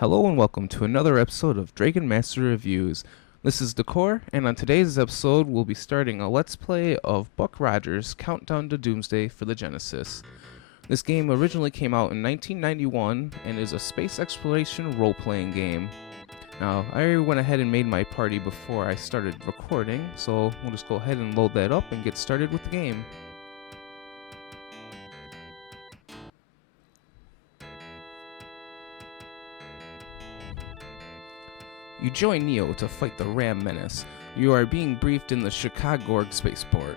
Hello and welcome to another episode of Dragon Master Reviews. This is Decor, and on today's episode we'll be starting a Let's Play of Buck Rogers' Countdown to Doomsday for the Genesis. This game originally came out in 1991 and is a space exploration role-playing game. Now, I already went ahead and made my party before I started recording, so we'll just go ahead and load that up and get started with the game. You join Neo to fight the Ram Menace. You are being briefed in the Chicago spaceport.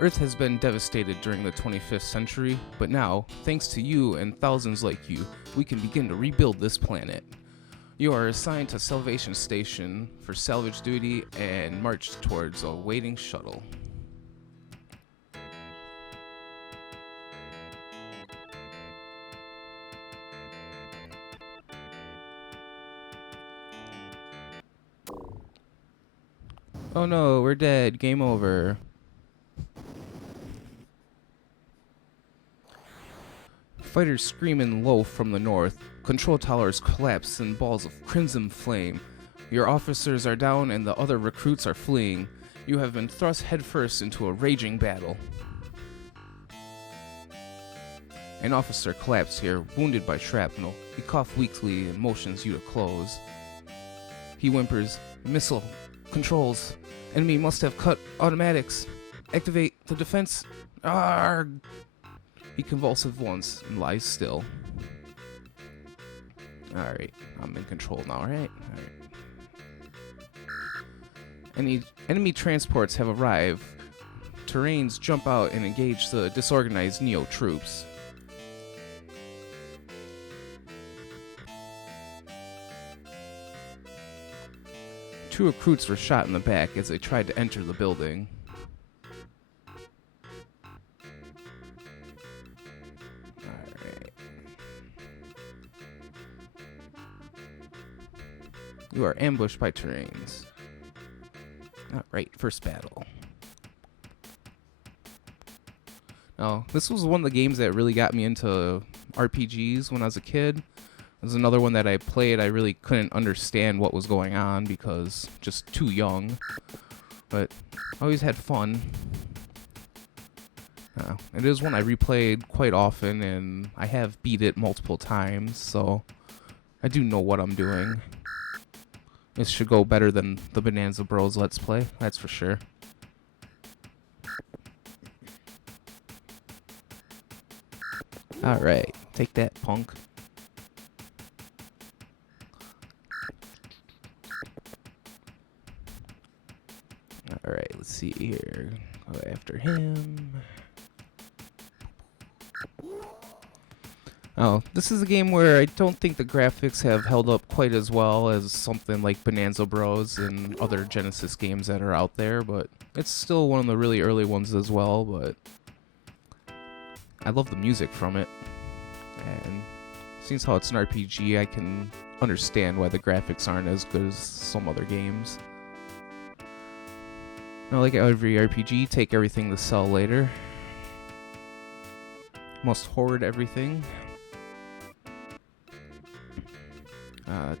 Earth has been devastated during the 25th century, but now, thanks to you and thousands like you, we can begin to rebuild this planet. You are assigned to Salvation Station for salvage duty and march towards a waiting shuttle. Oh no, we're dead. Game over. Fighters scream and low from the north. Control towers collapse in balls of crimson flame. Your officers are down and the other recruits are fleeing. You have been thrust headfirst into a raging battle. An officer collapsed here, wounded by shrapnel. He coughs weakly and motions you to close. He whimpers, "Missile. Controls. Enemy must have cut automatics. Activate the defense. Arrgh." He convulses once and lies still. Alright, I'm in control now, right? Alright. Enemy transports have arrived. Terrains jump out and engage the disorganized Neo troops. Two recruits were shot in the back as they tried to enter the building. Alright. You are ambushed by terrains. Alright, first battle. Now, this was one of the games that really got me into RPGs when I was a kid. There's another one that I played. I really couldn't understand what was going on because just too young. But I always had fun. It is one I replayed quite often, and I have beat it multiple times, so I do know what I'm doing. This should go better than the Bonanza Bros Let's Play, that's for sure. Alright, take that, punk. Alright, let's see here. Go after him. Oh, this is a game where I don't think the graphics have held up quite as well as something like Bonanza Bros and other Genesis games that are out there, but it's still one of the really early ones as well, but I love the music from it. And since how it's an RPG, I can understand why the graphics aren't as good as some other games. Now, like every RPG, take everything to sell later. Must hoard everything.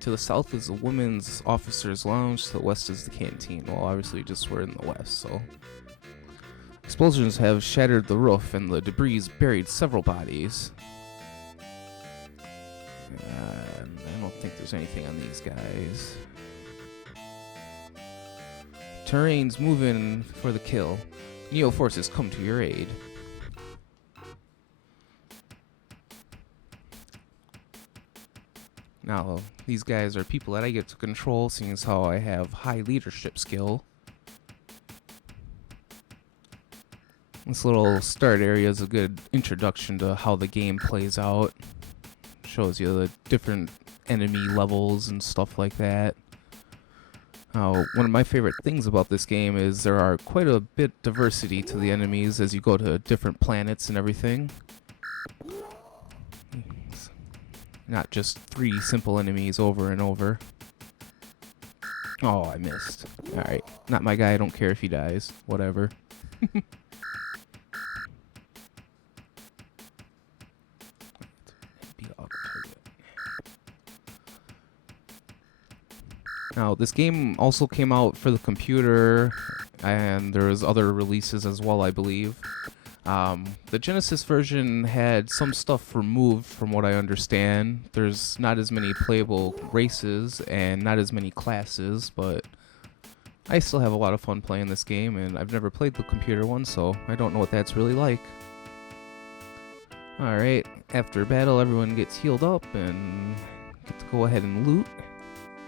To the south is the women's officer's lounge. To the west is the canteen. Well, obviously, just we're in the west, so. Explosions have shattered the roof, and the debris buried several bodies. I don't think there's anything on these guys. Terrains move in for the kill. Neo forces come to your aid. Now, these guys are people that I get to control, seeing as how I have high leadership skill. This little start area is a good introduction to how the game plays out. Shows you the different enemy levels and stuff like that. One of my favorite things about this game is there are quite a bit diversity to the enemies as you go to different planets and everything. Not just three simple enemies over and over. Oh, I missed. Alright, not my guy, I don't care if he dies. Whatever. Now, this game also came out for the computer, and there was other releases as well, I believe. The Genesis version had some stuff removed from what I understand. There's not as many playable races and not as many classes, but I still have a lot of fun playing this game, and I've never played the computer one, so I don't know what that's really like. Alright, after battle, everyone gets healed up and get to go ahead and loot.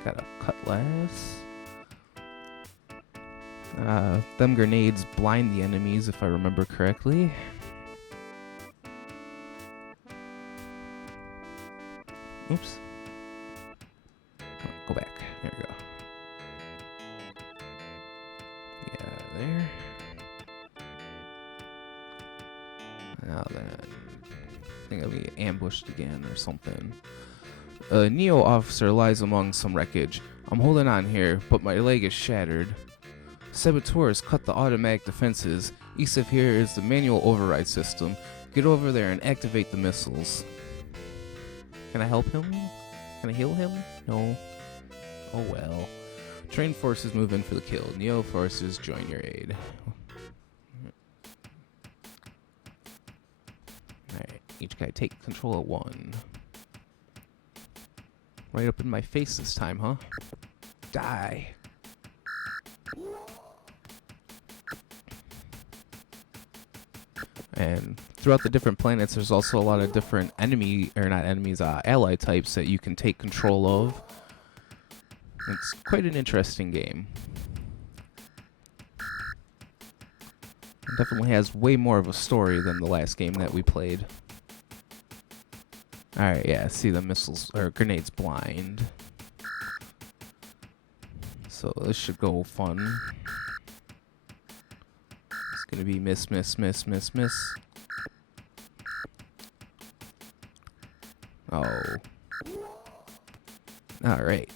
Got a cutlass. Them grenades blind the enemies, if I remember correctly. Oops. Oh, go back. There we go. Yeah, there. Now then, I think I'll be ambushed again or something. A Neo officer lies among some wreckage. I'm holding on here, but my leg is shattered. Saboteurs cut the automatic defenses. East of here is the manual override system. Get over there and activate the missiles. Can I help him? Can I heal him? No. Oh well. Trained forces move in for the kill. Neo forces join your aid. Alright, each guy take control at one. Right up in my face this time, huh? Die. And throughout the different planets, there's also a lot of different ally types that you can take control of. It's quite an interesting game. It definitely has way more of a story than the last game that we played. Alright, yeah, see the missiles, or grenades blind. So this should go fun. It's gonna be miss, miss, miss, miss, miss. Oh. Alright.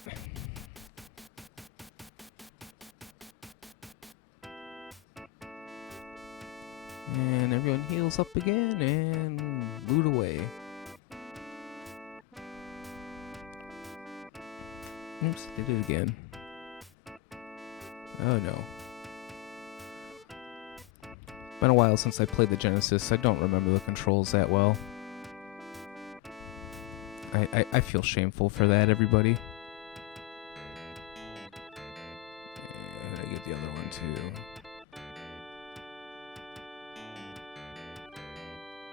And everyone heals up again and loot away. Oops, did it again. Oh no. Been a while since I played the Genesis. I don't remember the controls that well. I feel shameful for that, everybody. And I get the other one too.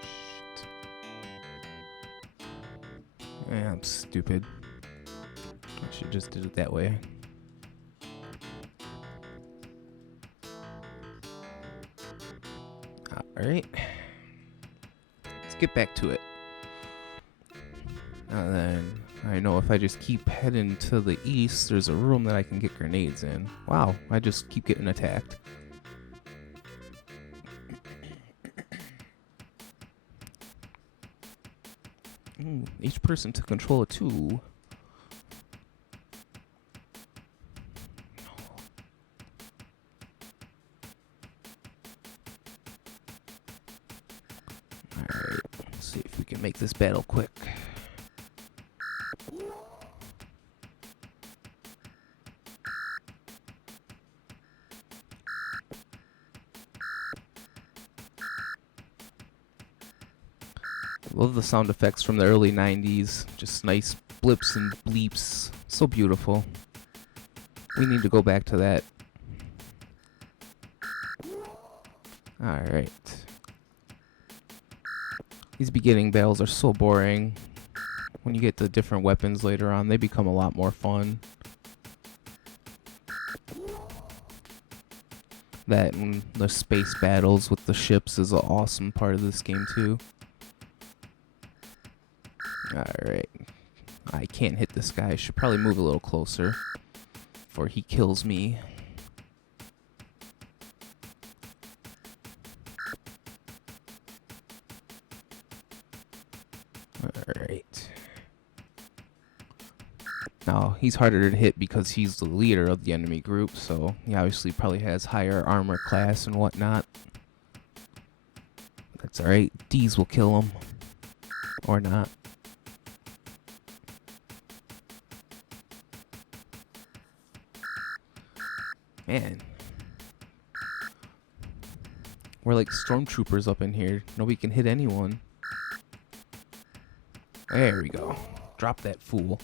Shit. Yeah, I'm stupid. I should just did it that way. Alright. Let's get back to it. And then I know if I just keep heading to the east, there's a room that I can get grenades in. Wow, I just keep getting attacked. Each person took control of two. Alright, let's see if we can make this battle quick. Love the sound effects from the early 90s. Just nice blips and bleeps. So beautiful. We need to go back to that. Alright. These beginning battles are so boring. When you get the different weapons later on, they become a lot more fun. That and the space battles with the ships is an awesome part of this game too. Alright. I can't hit this guy. I should probably move a little closer before he kills me. Alright. Now, he's harder to hit because he's the leader of the enemy group, so he obviously probably has higher armor class and whatnot. That's alright. D's will kill him. Or not. Man. We're like stormtroopers up in here. Nobody can hit anyone. There we go. Drop that fool.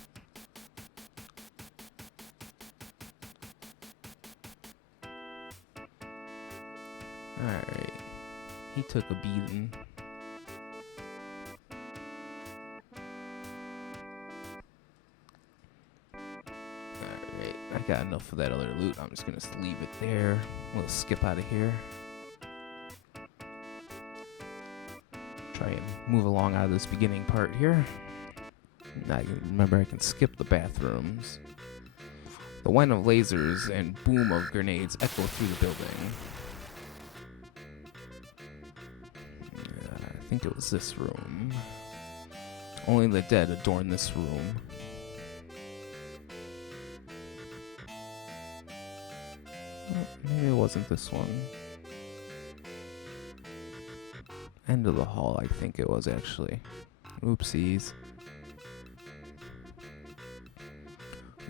Alright. He took a beating. Alright. I got enough of that other loot. I'm just going to leave it there. We'll skip out of here. Try and move along out of this beginning part here. Remember, I can skip the bathrooms. The whine of lasers and boom of grenades echo through the building. I think it was this room. Only the dead adorn this room. Oh, maybe it wasn't this one. End of the hall, I think it was actually. Oopsies.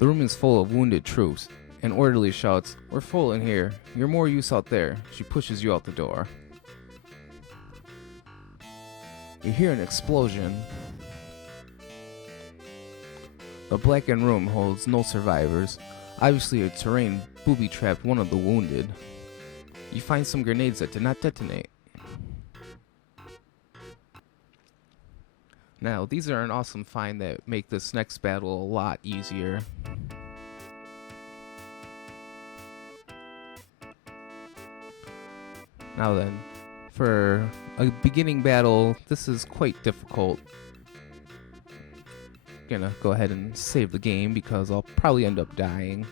The room is full of wounded troops. An orderly shouts, "We're full in here. You're more use out there." She pushes you out the door. You hear an explosion. The blackened room holds no survivors. Obviously, a terrain booby-trapped one of the wounded. You find some grenades that did not detonate. Now, these are an awesome find that make this next battle a lot easier. Now then, for a beginning battle, this is quite difficult. Gonna go ahead and save the game because I'll probably end up dying.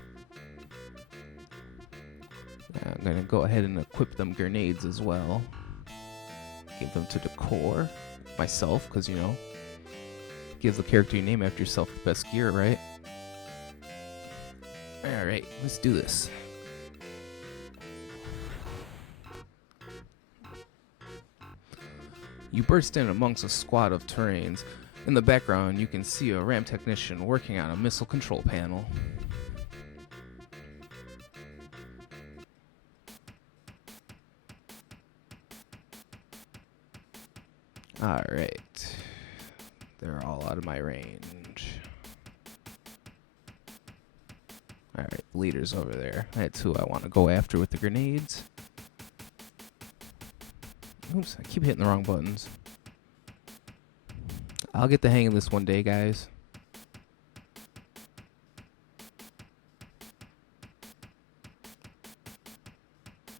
I'm gonna go ahead and equip them grenades as well. Give them to the core. Myself, because you know, give the character you name after yourself the best gear, right? Alright, let's do this. You burst in amongst a squad of terrains. In the background, you can see a RAM technician working on a missile control panel. Alright. They're all out of my range. Alright, the leader's over there. That's who I want to go after with the grenades. Oops, I keep hitting the wrong buttons. I'll get the hang of this one day, guys.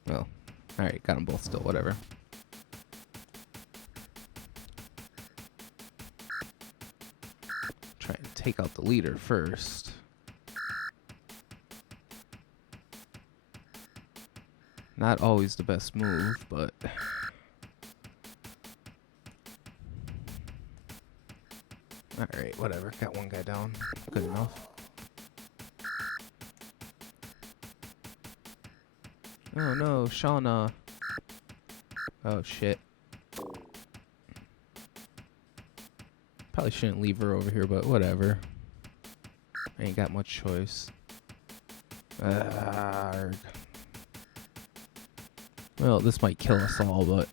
Well, alright, got them both still, whatever. Try and take out the leader first. Not always the best move, but... Alright, whatever. Got one guy down. Good enough. Oh no, Shauna. Oh shit. Probably shouldn't leave her over here, but whatever. I ain't got much choice. Arrgh. Well, this might kill us all, but...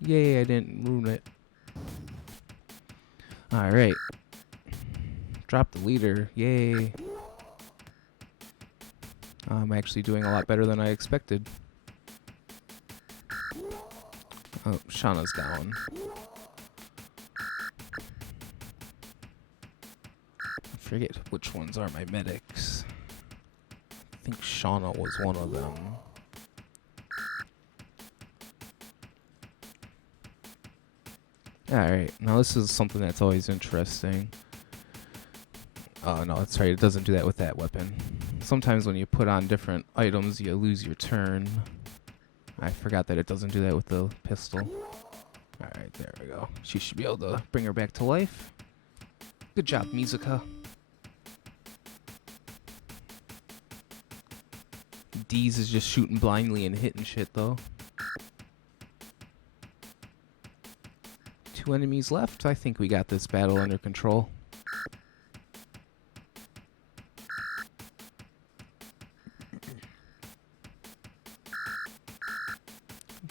Yay, I didn't ruin it. Alright. Drop the leader. Yay. I'm actually doing a lot better than I expected. Oh, Shauna's down. I forget which ones are my medics. I think Shauna was one of them. Alright, now this is something that's always interesting. Oh no, that's right, it doesn't do that with that weapon. Sometimes when you put on different items, you lose your turn. I forgot that it doesn't do that with the pistol. Alright, there we go. She should be able to bring her back to life. Good job, Mizuka. Deez is just shooting blindly and hitting shit, though. 2 enemies left. I think we got this battle under control.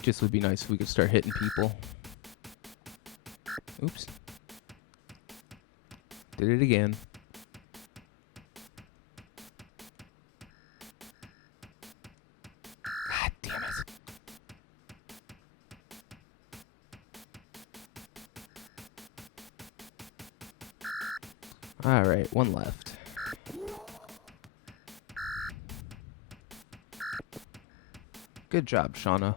Just would be nice if we could start hitting people. Oops. Did it again. God damn it. Alright, one left. Good job, Shauna.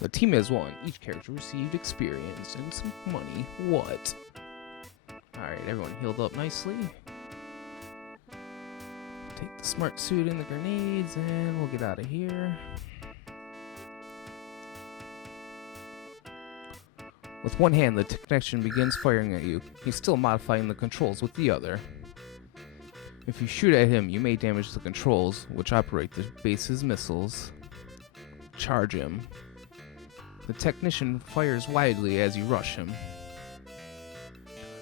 The team has won. Each character received experience and some money. What? Alright, everyone healed up nicely. Take the smart suit and the grenades, and we'll get out of here. With one hand, the technician begins firing at you. He's still modifying the controls with the other. If you shoot at him, you may damage the controls, which operate the base's missiles. Charge him. The technician fires wildly as you rush him.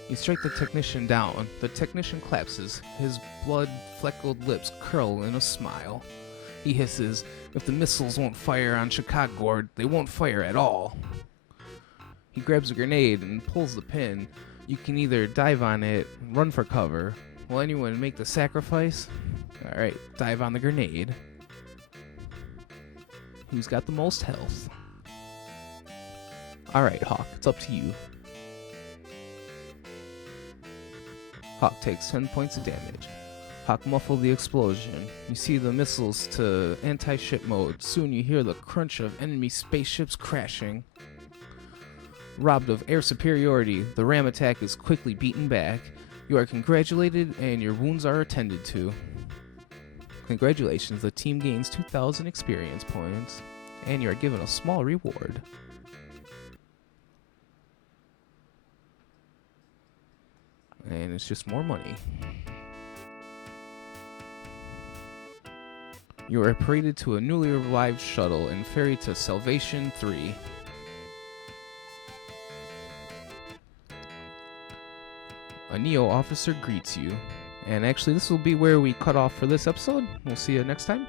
You strike the technician down. The technician collapses. His blood-fleckled lips curl in a smile. He hisses, "If the missiles won't fire on Chicago, they won't fire at all." He grabs a grenade and pulls the pin. You can either dive on it and run for cover. Will anyone make the sacrifice? Alright, dive on the grenade. Who's got the most health? Alright, Hawk, it's up to you. Hawk takes 10 points of damage. Hawk muffled the explosion. You see the missiles to anti-ship mode. Soon you hear the crunch of enemy spaceships crashing. Robbed of air superiority, the ram attack is quickly beaten back. You are congratulated and your wounds are attended to. Congratulations, the team gains 2,000 experience points, and you are given a small reward. And it's just more money. You are paraded to a newly revived shuttle and ferried to Salvation 3. A Neo officer greets you. And actually, this will be where we cut off for this episode. We'll see you next time.